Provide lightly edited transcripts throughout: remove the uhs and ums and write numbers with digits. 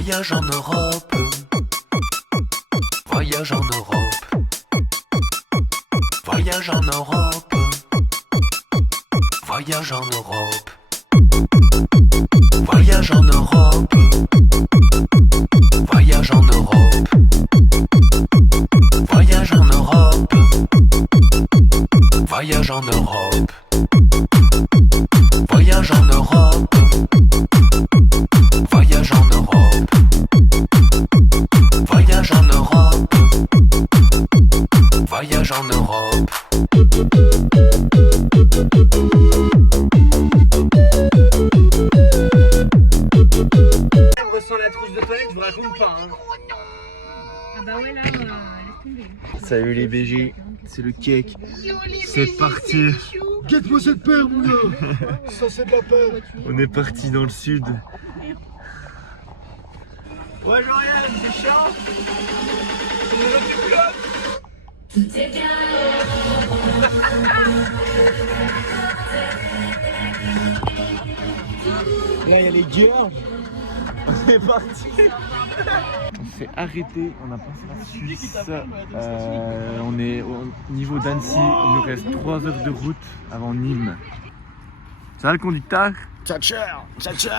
Voyage en Europe. Voyage en Europe. Voyage en Europe. Voyage en Europe. Voyage en Europe. Voyage en Europe. Voyage en Europe. Voyage en Europe. Voyage en Europe. Voyage en Europe. Voyage en Europe. Voyage en Europe. On ressent la trousse de toilette, je vous raconte pas. Hein. Ah bah ouais là, laisse tomber. Salut les BG, c'est le cake. C'est parti. Guette-moi cette paire, mon gars. Ça, c'est de la paire. On est parti dans le sud. Ouais, Jean-Yann, c'est chiant. Là, il y a les girls. On est parti. On s'est arrêté, on a passé la Suisse. On est au niveau d'Annecy. Il nous reste 3 heures de route avant Nîmes. Ça va le conducteur? Tchatcher, tchatcher.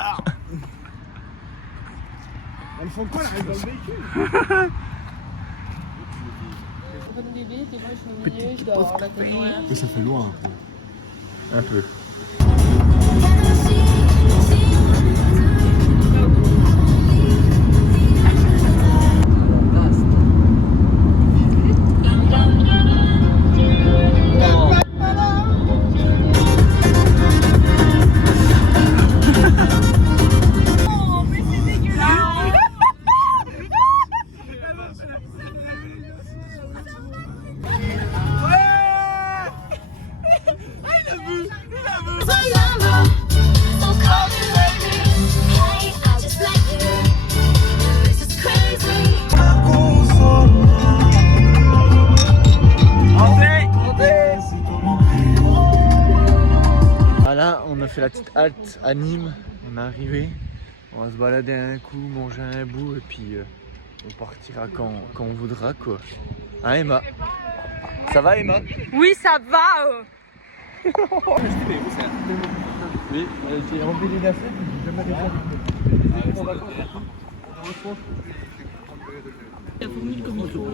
Elles font quoi là? Elles dans le véhicule? Et ça fait loin. Un peu. Voilà, on a fait la petite halte à Nîmes, on est arrivé, on va se balader un coup, manger un bout et puis on partira quand on voudra quoi. Hein Emma? Ça va Emma? Oui, ça va. Oui, j'ai rempli les lacets, j'ai jamais fait ça. La formule comme il faut.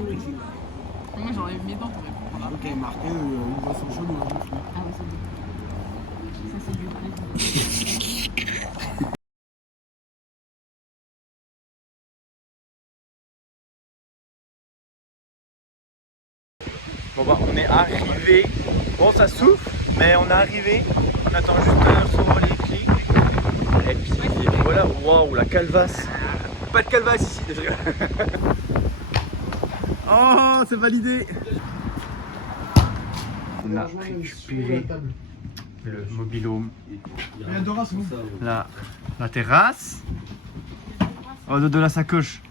Moi j'enlève mes dents pour répondre. Ok, marqué, une boisson chaude ou un bon fruit. Ah ouais, c'est bon. Ça c'est du plaisir. Bon bah on est arrivé, bon ça souffle, mais on est arrivé, on attend juste un saut électrique. Et puis voilà, waouh la calvasse. Pas de calvasse ici déjà. Oh c'est validé. On a récupéré le mobil-home. La terrasse. Oh de la sacoche.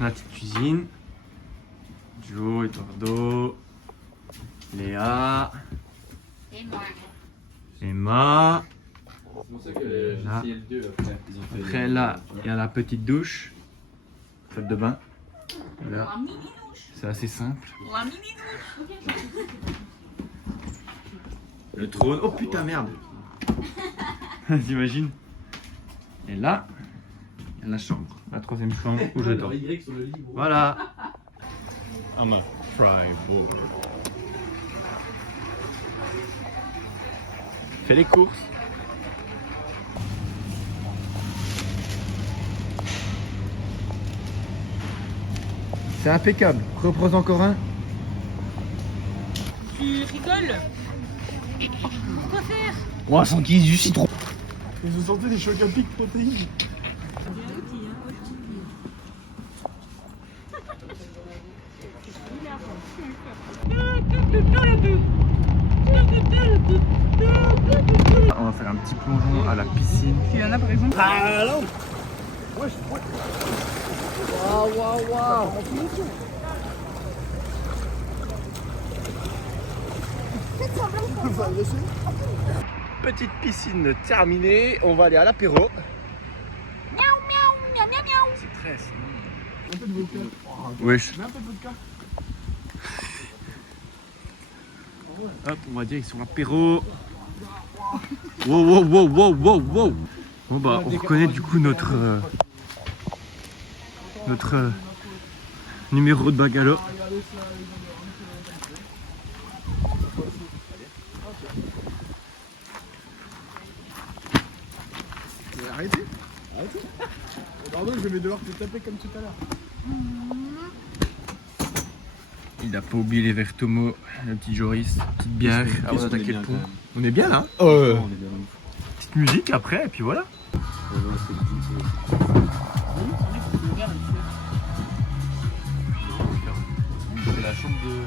La petite cuisine. Joe, Eduardo, Léa, Emma. Là. Après là, il y a la petite douche, salle de bain. Là, c'est assez simple. Le trône. Oh putain merde. T'imagines? Et là, il y a la chambre, la troisième chambre où je dors. Voilà. I'm a Freiburg. Fais les courses. C'est impeccable. Reprends encore un. Tu rigoles? Quoi faire? Oh, sans qu'il du citron. Vous sentez des chocs à pic protéines? On va faire un petit plongeon à la piscine. Il y en a par exemple. Ah non. Wesh, ouais. Waouh, waouh, waouh. petite piscine terminée. On va aller à l'apéro. C'est très... Wesh. Hop, on va direction l'apéro. Wow, wow, wow, wow, wow, wow. Bon bah, on reconnaît du coup notre numéro de bagalo. Arrêtez. Pardon, je vais devoir te taper comme tout à l'heure. Il n'a pas oublié les verres Tomo, le petit Joris, petite bière avant d'attaquer le pont. On est bien là. Petite musique après et puis voilà. C'est la chambre de...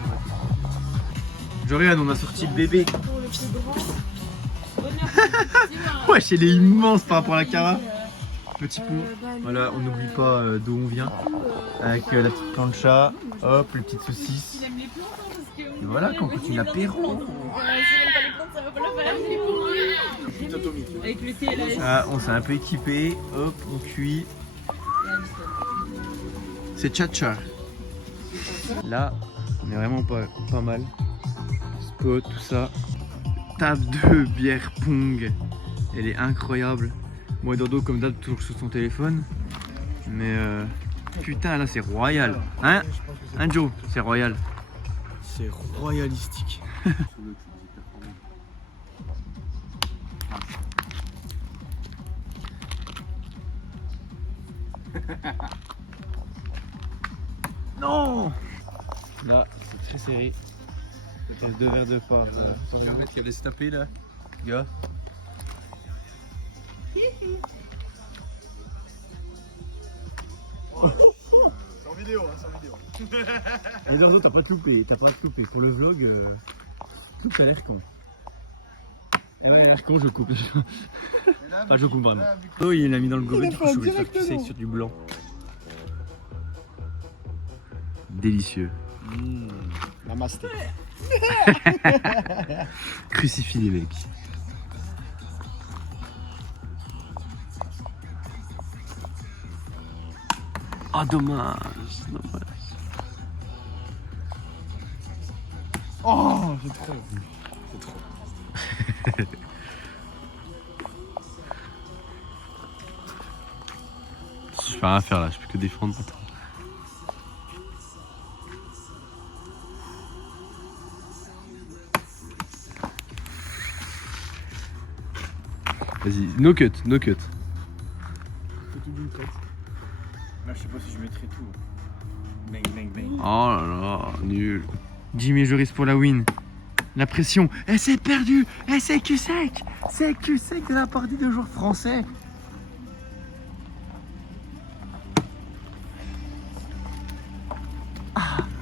Jorian, on a sorti le bébé. Ouais, il est immense par rapport à la Cara. Petit pont. Voilà, on n'oublie pas d'où on vient. Avec la petite plancha, hop, les petites saucisses. Et voilà, qu'on continue l'apéro. Ah, on s'est un peu équipé, hop, on cuit. C'est tcha-tcha. Là, on est vraiment pas mal. Spot, tout ça. Table de bière Pong. Elle est incroyable. Moi, Dodo, comme d'hab, toujours sur son téléphone. Mais putain, là, c'est royal. Hein Joe, c'est royal. C'est royalistique. Non. Là, c'est très serré. Il reste 2 verres de part. Sans remettre qui allait se taper là. Gars. C'est en vidéo, hein, c'est en vidéo. Et Zorzo, t'as pas de loupé, Pour le vlog, tout a l'air con. Eh ouais, il a l'air con, je coupe. Enfin, je coupe, pardon. Oh, il l'a mis dans le gobelet, du coup, je vais faire pisser sur du blanc. Délicieux. Namasté. Crucifie les mecs. Ah, dommage. Oh, j'ai trop. Je peux rien faire là, je peux que défendre. Attends. Vas-y, no cut. C'est tout d'une traite. Là, je sais pas si je mettrai tout. Bang, bang, bang. Oh là là, nul. Jimmy Joris pour la win. La pression. Et c'est perdu. Et c'est cul sec. C'est cul sec de la partie de joueurs français.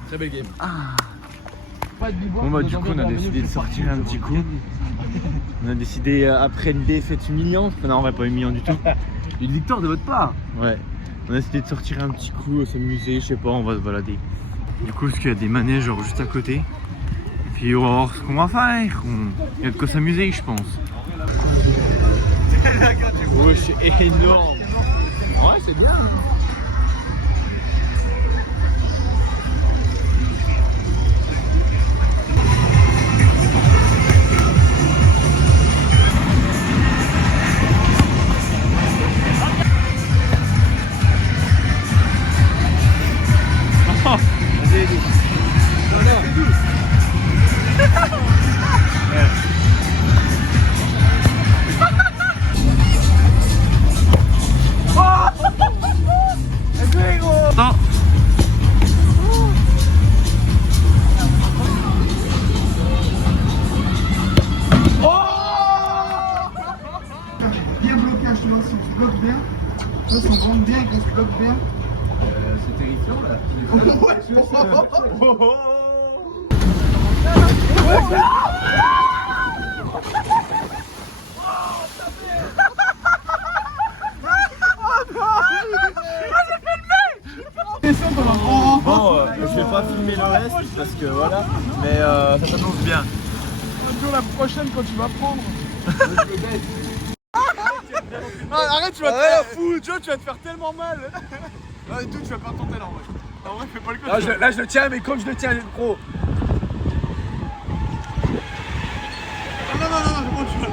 Très belle game. Bon bah du coup on a décidé de sortir un petit coup. On a décidé après une défaite humiliante. Non, en vrai pas humiliant du tout. Une victoire de votre part. Ouais. On a décidé de sortir un petit coup, s'amuser, je sais pas, on va se balader. Du coup, parce qu'il y a des manèges genre juste à côté. Et puis on va voir ce qu'on va faire. Il y a de quoi s'amuser, je pense. Oh, c'est énorme. Ouais, c'est bien. Bien blocage, tu vois, si tu bloques bien. Là, si on rentre bien et qu'on se bloque bien. C'est terrifiant là. Bon, je vais pas filmer le reste parce que voilà, mais ça s'annonce bien. Pour la prochaine, quand tu vas prendre. Arrête, tu vas te faire fou, Joe, tu vas te faire tellement mal. Non, et tout, tu vas perdre ton talent en vrai. En vrai, fais pas le coup. Là, je le tiens, mais comme je le tiens, gros. Non, je prends le cheval.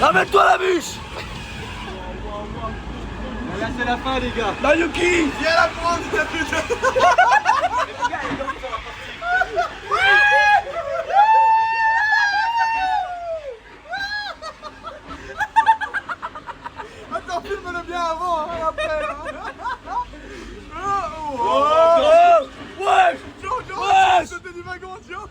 Ramène-toi la bûche. Là, c'est la fin, les gars. La Yuki. Viens la prendre, s'il te plaît. Attends, filme-le bien avant, hein, après. Ouais. Joe, c'était du wagon, Joe.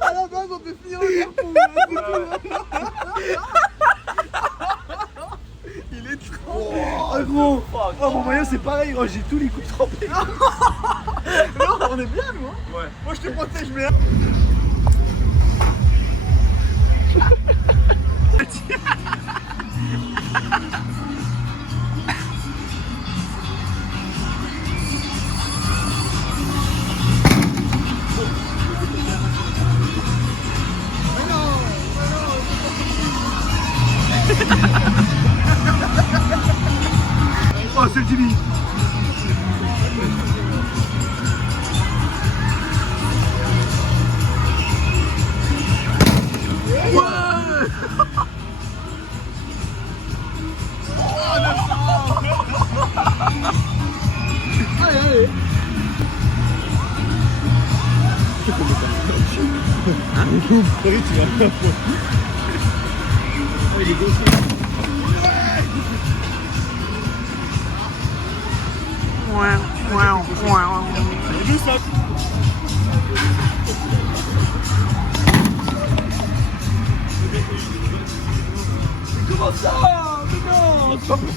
À la base, on peut finir le carton. Il est trop. Oh gros. Oh mon maillot c'est pareil. Oh j'ai tous les coups trempés. Non, on est bien, nous. Hein. Ouais. Moi, je te protège, mais. Oh c'est le Jimmy. Comment ça? Mais non, c'est pas possible.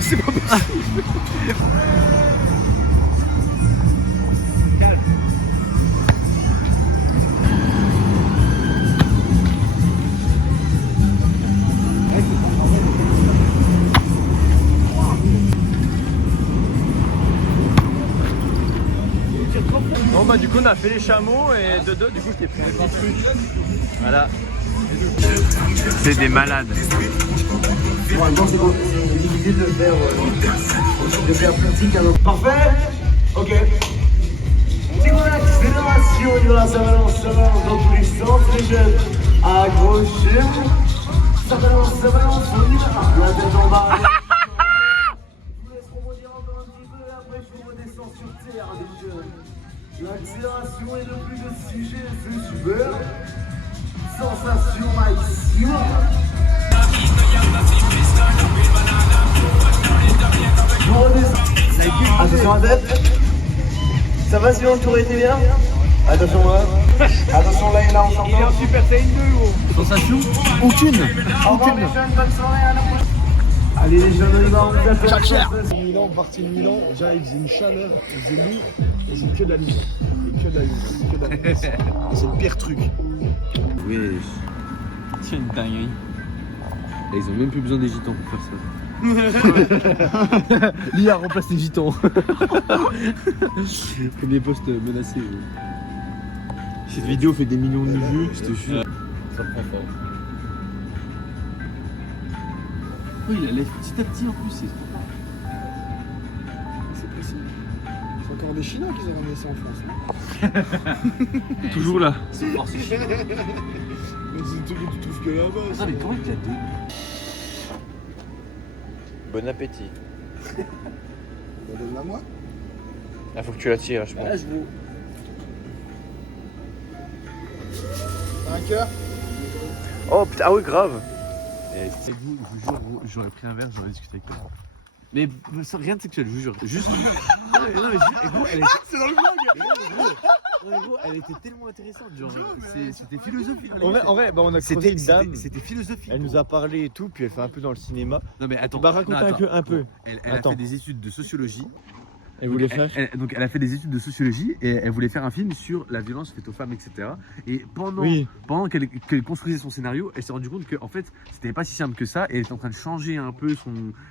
C'est pas possible. Bon bah du coup on a fait les chameaux et de deux du coup je t'ai pris le petit truc. Voilà. C'est des malades. Normalement c'est bon, on est difficile de faire pratique alors. Parfait. Ok. Petit coup d'accélération, il y aura ça balance dans tous les sens, les jeunes. Accrochez-vous. Ça balance, on y va. La tête en bas. Je vous laisse rebondir encore un petit peu et après je vous redescends sur terre, les jeunes. L'accélération est le plus de sujet, c'est super. Sensation maximum. Vous redescendez. Attention à tête. Ça va sinon le tour était bien? Attention là. Attention là et là on s'entend. Il est en super saiyan 2 gros. Sensation? Aucune. Au revoir les jeunes, bonne soirée, à la prochaine. Allez les jeunes, on y va, on vous appelle. Milan, parti de Milan, déjà il faisait une chaleur, il faisait nuit, et c'est que de la lumière. C'est que de la lumière, c'est que de la lumière. C'est le pire truc. Oui. C'est une dinguerie. Et ils ont même plus besoin des gitans pour faire ça. L'IA remplace les gitans. Comme des postes menacés. Cette vidéo fait des millions de vues, je te jure. Ça prend fort. Oui, il la lève petit à petit en plus. C'est possible. C'est encore des Chinois qui ont ramené ça en France. Hein. Toujours là. Mais c'est tout que tu trouves que là-bas. Attends, mais comment il te l'a donné? Bon appétit. Donne-la moi. Ah, faut que tu la tires, je pense. Là, je vous. T'as un cœur? Oh putain, ah oui, grave. Et vous, je vous jure, j'aurais pris un verre, j'aurais discuté avec toi. Mais sans rien de sexuel, je vous jure. Juste. Non, mais gros, elle était. C'est dans le vlog. Gros, elle était tellement intéressante, genre. C'était philosophique. En vrai, bah on a C'était creusé une dame. C'était philosophique. Elle nous a parlé et tout, puis elle fait un peu dans le cinéma. Non mais attends. Bah raconte non, un peu. Elle a Attends. fait des études de sociologie. Elle voulait faire. Donc elle a fait des études de sociologie et elle voulait faire un film sur la violence faite aux femmes, etc. Et pendant qu'elle construisait son scénario, elle s'est rendue compte que en fait c'était pas si simple que ça. Et elle était en train de changer un peu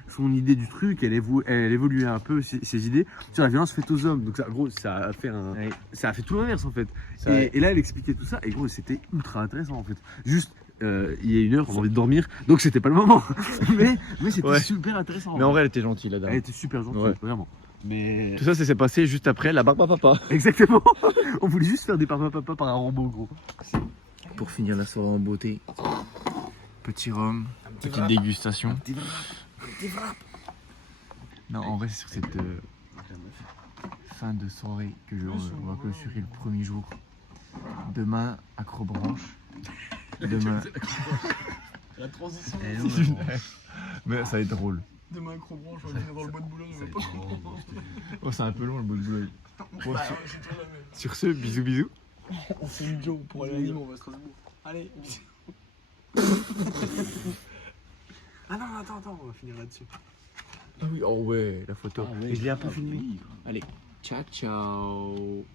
son idée du truc. Elle évoluait un peu ses idées sur la violence faite aux hommes. Donc ça, gros, ça a fait tout l'inverse en fait. Et là elle expliquait tout ça et gros c'était ultra intéressant en fait. Juste il y a 1 heure, on a envie de dormir, donc c'était pas le moment. mais c'était super intéressant. Mais en vrai, elle était gentille, la dame. Elle était super gentille, Ouais. vraiment. Mais Tout ça, ça s'est passé juste après la barbe à papa. exactement. On voulait juste faire des barbe à papa par un robot, gros. Pour finir la soirée en beauté, petit rhum, petite dégustation. Non, en vrai, c'est sur cette fin de soirée que on va clôturer le premier jour. Demain, accrobranche. Demain. La transition. Mais ça va être drôle. Demain, accrobranche, on va venir dans le bois de Boulogne, on va pas comprendre. Oh, c'est un peu long le bout de Boulogne. Bah, on sait toujours jamais. Sur ce, bisous bisous. On fait une Joe pour aller à Nîmes, on va à Strasbourg. Allez, bisous. Ah non, attends, on va finir là-dessus. Ah oui, oh ouais, la photo. Et je l'ai un peu filmé. Allez, ciao ciao.